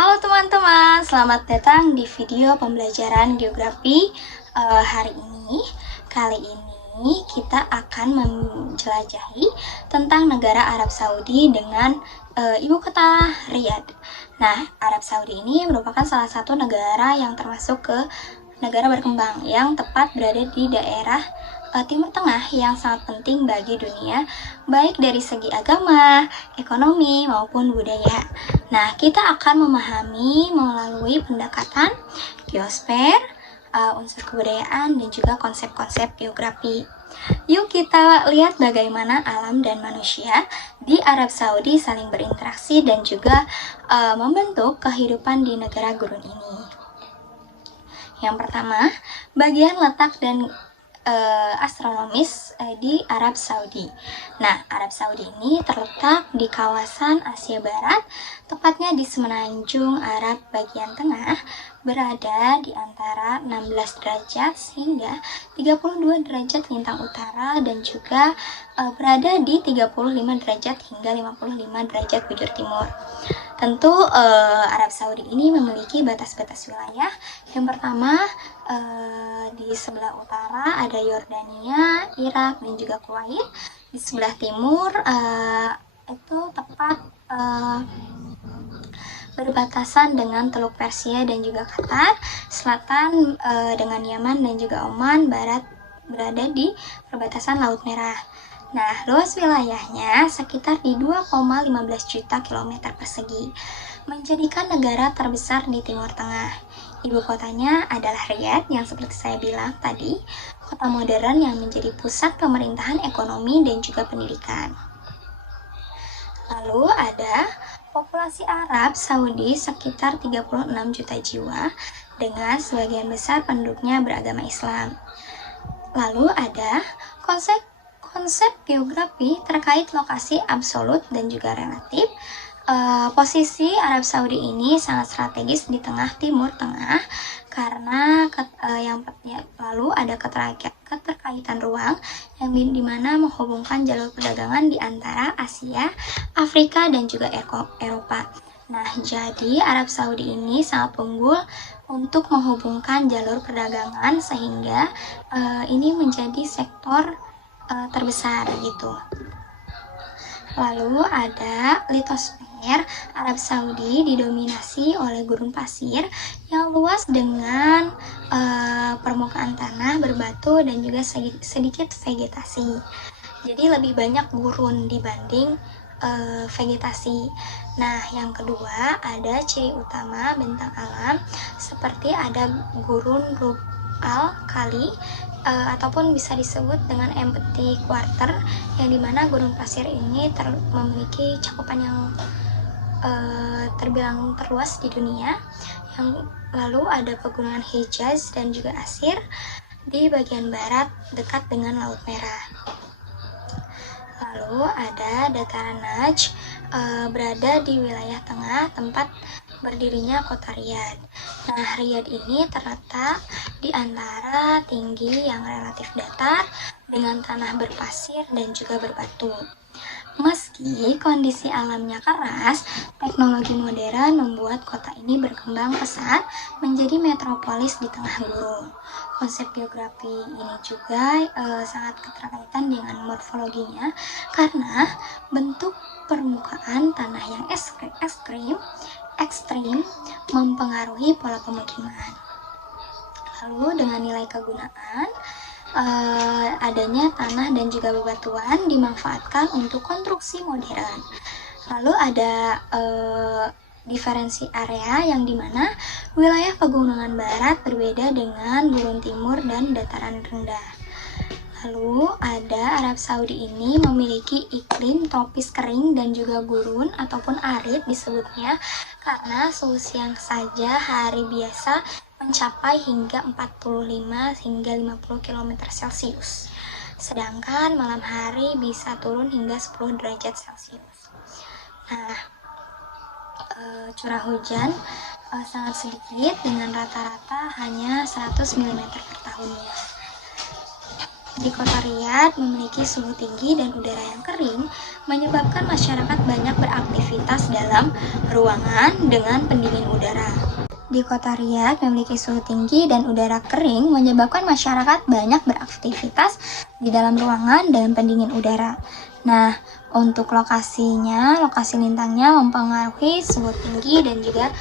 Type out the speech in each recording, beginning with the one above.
Halo teman-teman, selamat datang di video pembelajaran geografi hari ini. Kali ini kita akan menjelajahi tentang negara Arab Saudi dengan ibu kota Riyadh. Nah, Arab Saudi ini merupakan salah satu negara yang termasuk ke negara berkembang yang tepat berada di daerah Timur Tengah yang sangat penting bagi dunia, baik dari segi agama, ekonomi, maupun budaya. Nah, kita akan memahami melalui pendekatan geosfer, unsur kebudayaan, dan juga konsep-konsep geografi. Yuk kita lihat bagaimana alam dan manusia di Arab Saudi saling berinteraksi dan juga membentuk kehidupan di negara gurun ini. Yang pertama, bagian letak dan astronomis di Arab Saudi. Nah, Arab Saudi ini terletak di kawasan Asia Barat, tepatnya di semenanjung Arab bagian tengah, berada di antara 16 derajat hingga 32 derajat lintang utara dan juga berada di 35 derajat hingga 55 derajat bujur timur. Tentu Arab Saudi ini memiliki batas-batas wilayah. Yang pertama, di sebelah utara ada Yordania, Irak, dan juga Kuwait. Di sebelah timur itu tepat berbatasan dengan Teluk Persia dan juga Qatar. Selatan dengan Yaman dan juga Oman. Barat berada di perbatasan Laut Merah. Nah, luas wilayahnya sekitar di 2,15 juta kilometer persegi, menjadikan negara terbesar di Timur Tengah. Ibu kotanya adalah Riyadh yang seperti saya bilang tadi, kota modern yang menjadi pusat pemerintahan ekonomi dan juga pendidikan. Lalu ada populasi Arab Saudi sekitar 36 juta jiwa dengan sebagian besar penduduknya beragama Islam. Lalu ada konsep geografi terkait lokasi absolut dan juga relatif. Posisi Arab Saudi ini sangat strategis di tengah Timur Tengah karena lalu ada keterkaitan ruang yang dimana menghubungkan jalur perdagangan di antara Asia, Afrika, dan juga Eropa. Nah, jadi Arab Saudi ini sangat unggul untuk menghubungkan jalur perdagangan sehingga ini menjadi sektor terbesar gitu. Lalu ada litosfer. Arab Saudi didominasi oleh gurun pasir yang luas dengan permukaan tanah berbatu dan juga sedikit vegetasi. Jadi lebih banyak gurun dibanding vegetasi. Nah, yang kedua ada ciri utama bentang alam seperti ada gurun Rub' Khali ataupun bisa disebut dengan empty quarter, yang dimana gurun pasir ini memiliki cakupan yang terbilang terluas di dunia. Yang lalu ada pegunungan Hejaz dan juga Asir di bagian barat dekat dengan Laut Merah. Lalu ada dataran Najd berada di wilayah tengah tempat berdirinya kota Riyadh. Nah, Riyadh ini terletak di antara tinggi yang relatif datar dengan tanah berpasir dan juga berbatu. Meski kondisi alamnya keras, teknologi modern membuat kota ini berkembang pesat menjadi metropolis di tengah gurun. Konsep geografi ini juga sangat keterkaitan dengan morfologinya karena bentuk permukaan tanah yang ekstrim mempengaruhi pola pemukiman. Lalu dengan nilai kegunaan, adanya tanah dan juga bebatuan dimanfaatkan untuk konstruksi modern. Lalu ada diferensi area yang dimana wilayah pegunungan barat berbeda dengan gurun timur dan dataran rendah. Lalu ada Arab Saudi ini memiliki iklim tropis kering dan juga gurun ataupun arid disebutnya karena suhu siang saja hari biasa mencapai hingga 45 hingga 50 km Celcius. Sedangkan malam hari bisa turun hingga 10 derajat Celcius. Nah, curah hujan sangat sedikit dengan rata-rata hanya 100 mm per tahunnya. Di kota Riyadh memiliki suhu tinggi dan udara yang kering, menyebabkan masyarakat banyak beraktivitas dalam ruangan dengan pendingin udara. Di kota Riyadh memiliki suhu tinggi dan udara kering, menyebabkan masyarakat banyak beraktivitas di dalam ruangan dengan pendingin udara. Nah, untuk lokasi lintangnya mempengaruhi suhu tinggi dan juga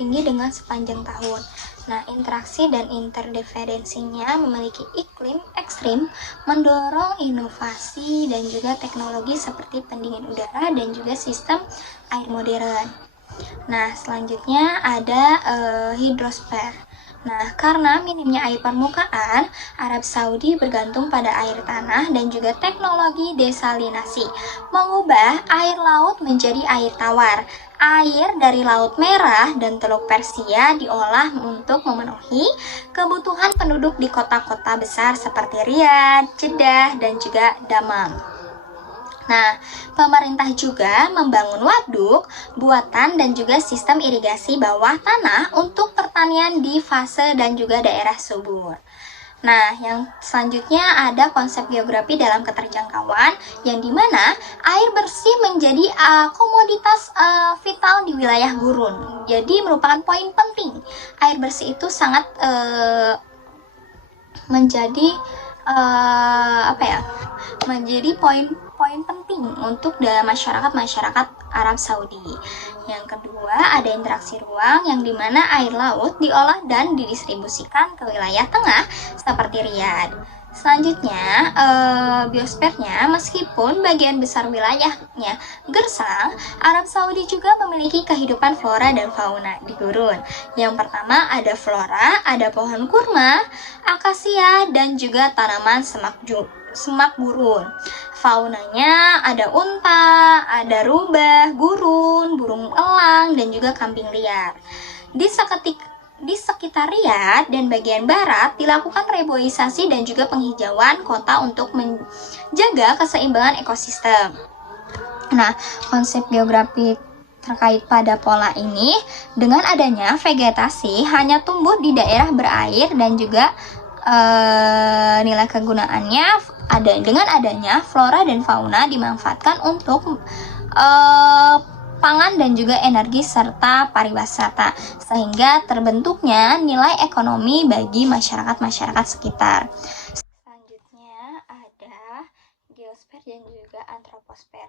tinggi dengan sepanjang tahun. Nah, interaksi dan interdependensinya memiliki iklim ekstrim, mendorong inovasi dan juga teknologi seperti pendingin udara dan juga sistem air modern. Nah, selanjutnya ada hidrosfer. Nah, karena minimnya air permukaan, Arab Saudi bergantung pada air tanah dan juga teknologi desalinasi, mengubah air laut menjadi air tawar. Air dari Laut Merah dan Teluk Persia diolah untuk memenuhi kebutuhan penduduk di kota-kota besar seperti Riyadh, Jeddah, dan juga Dammam. Nah, pemerintah juga membangun waduk buatan dan juga sistem irigasi bawah tanah untuk pertanian di fase dan juga daerah subur. Nah, yang selanjutnya ada konsep geografi dalam keterjangkauan, yang dimana air bersih menjadi komoditas vital di wilayah gurun. Jadi merupakan poin penting. Air bersih itu sangat menjadi menjadi poin penting untuk masyarakat Arab Saudi. Yang kedua, ada interaksi ruang yang dimana air laut diolah dan didistribusikan ke wilayah tengah seperti Riyadh. Selanjutnya, biosfernya, meskipun bagian besar wilayahnya gersang, Arab Saudi juga memiliki kehidupan flora dan fauna di gurun. Yang pertama ada flora, ada pohon kurma, akasia, dan juga tanaman semak gurun. Faunanya ada unta, ada rubah, gurun, burung elang, dan juga kambing liar. Di sekitar Riyadh dan bagian barat dilakukan reboisasi dan juga penghijauan kota untuk menjaga keseimbangan ekosistem. Nah, konsep geografi terkait pada pola ini, dengan adanya vegetasi hanya tumbuh di daerah berair dan juga nilai kegunaannya dengan adanya flora dan fauna dimanfaatkan untuk pangan dan juga energi serta pariwisata, sehingga terbentuknya nilai ekonomi bagi masyarakat sekitar. Selanjutnya ada geosfer dan juga antroposfer.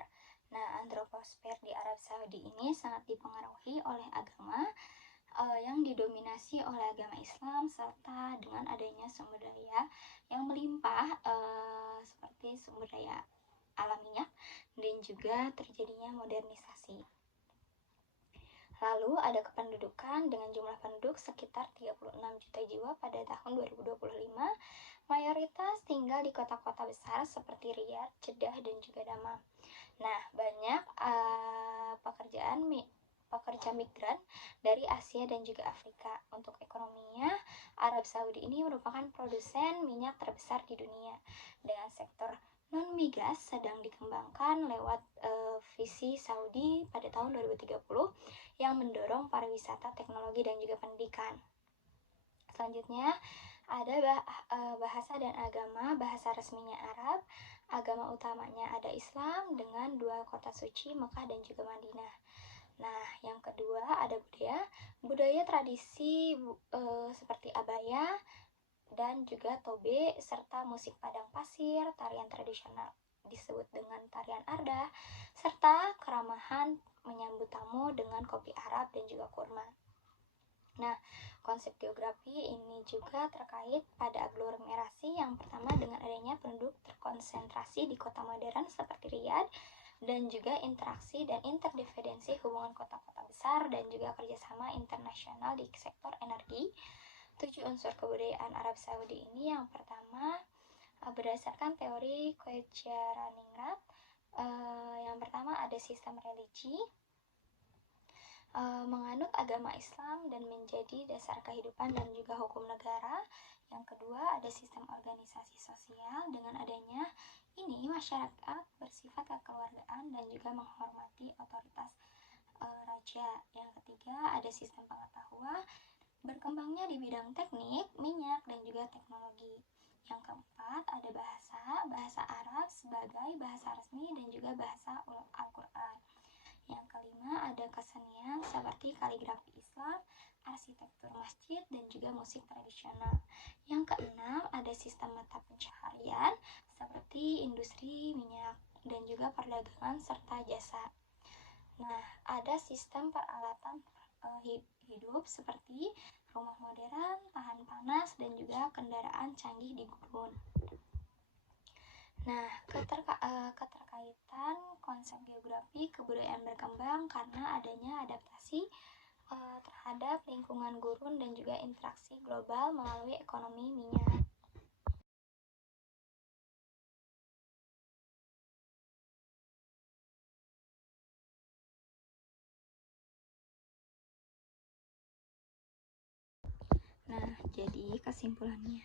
Nah, antroposfer di Arab Saudi ini sangat dipengaruhi oleh agama yang didominasi oleh agama Islam, serta dengan adanya sumber daya yang melimpah seperti sumber daya alam minyak dan juga terjadinya modernisasi. Lalu ada kependudukan dengan jumlah penduduk sekitar 36 juta jiwa pada tahun 2025. Mayoritas tinggal di kota-kota besar seperti Riyadh, Jeddah, dan juga Dammam. Nah, banyak pekerja migran dari Asia dan juga Afrika. Untuk ekonominya, Arab Saudi ini merupakan produsen minyak terbesar di dunia, dengan sektor non-migas sedang dikembangkan lewat visi Saudi pada tahun 2030 yang mendorong pariwisata, teknologi, dan juga pendidikan. Selanjutnya ada bahasa dan agama. Bahasa resminya Arab, agama utamanya ada Islam dengan 2 kota suci, Mekah dan juga Madinah. Nah, yang kedua ada budaya tradisi seperti abaya dan juga tobe, serta musik padang pasir, tarian tradisional disebut dengan tarian ardah, serta keramahan menyambut tamu dengan kopi Arab dan juga kurma. Nah, konsep geografi ini juga terkait pada aglomerasi. Yang pertama dengan adanya penduduk terkonsentrasi di kota modern seperti Riyadh, dan juga interaksi dan interdependensi hubungan kota-kota besar dan juga kerjasama internasional di sektor energi. 7 unsur kebudayaan Arab Saudi ini, yang pertama berdasarkan teori Quecharaningrat, yang pertama ada sistem religi, menganut agama Islam dan menjadi dasar kehidupan dan juga hukum negara. Yang kedua ada sistem organisasi sosial, dengan adanya ini masyarakat bersifat kekeluargaan dan juga menghormati otoritas raja. Yang ketiga ada sistem pengetahuan, berkembangnya di bidang teknik, minyak, dan juga teknologi. Yang keempat, ada bahasa Arab sebagai bahasa resmi dan juga bahasa Al-Quran. Yang kelima, ada kesenian seperti kaligrafi Islam, arsitektur masjid, dan juga musik tradisional. Yang keenam, ada sistem mata pencaharian seperti industri minyak dan juga perdagangan serta jasa. Nah, ada sistem peralatan hidup seperti rumah modern, tahan panas, dan juga kendaraan canggih di gurun. Nah, keterkaitan konsep geografi kebudayaan berkembang karena adanya adaptasi terhadap lingkungan gurun dan juga interaksi global melalui ekonomi minyak. Nah, jadi kesimpulannya,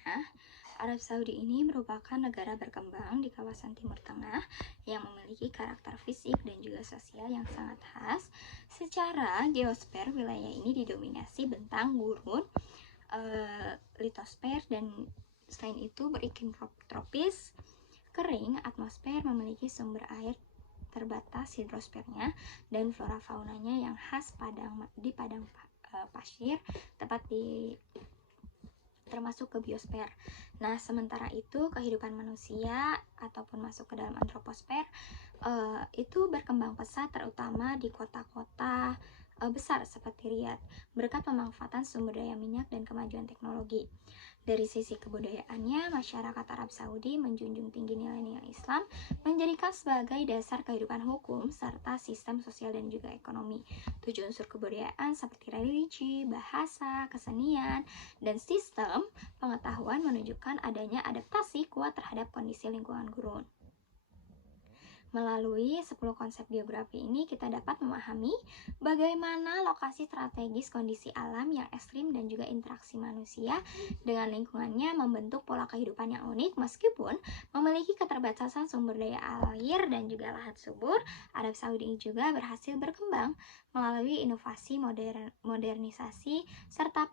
Arab Saudi ini merupakan negara berkembang di kawasan Timur Tengah yang memiliki karakter fisik dan juga sosial yang sangat khas. Secara geosfer, wilayah ini didominasi bentang gurun, litosfer, dan selain itu beriklim tropis kering. Atmosfer memiliki sumber air terbatas hidrosfernya dan flora faunanya yang khas di padang pasir, tepat di termasuk ke biosfer. Nah, sementara itu kehidupan manusia ataupun masuk ke dalam antroposfer itu berkembang pesat terutama di kota-kota besar seperti Riyadh berkat pemanfaatan sumber daya minyak dan kemajuan teknologi. Dari sisi kebudayaannya, masyarakat Arab Saudi menjunjung tinggi nilai-nilai Islam, menjadikan sebagai dasar kehidupan hukum serta sistem sosial dan juga ekonomi. 7 unsur kebudayaan seperti religi, bahasa, kesenian, dan sistem pengetahuan menunjukkan adanya adaptasi kuat terhadap kondisi lingkungan gurun. Melalui 10 konsep geografi ini kita dapat memahami bagaimana lokasi strategis kondisi alam yang ekstrim dan juga interaksi manusia dengan lingkungannya membentuk pola kehidupan yang unik. Meskipun memiliki keterbatasan sumber daya air dan juga lahan subur, Arab Saudi juga berhasil berkembang melalui inovasi, modernisasi, serta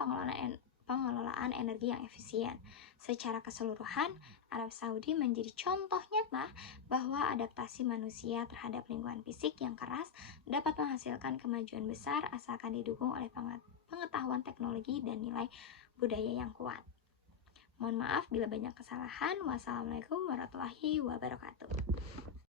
pengelolaan energi yang efisien. Secara keseluruhan, Arab Saudi menjadi contoh nyata bahwa adaptasi manusia terhadap lingkungan fisik yang keras dapat menghasilkan kemajuan besar asalkan didukung oleh pengetahuan teknologi dan nilai budaya yang kuat. Mohon maaf bila banyak kesalahan. Wassalamualaikum warahmatullahi wabarakatuh.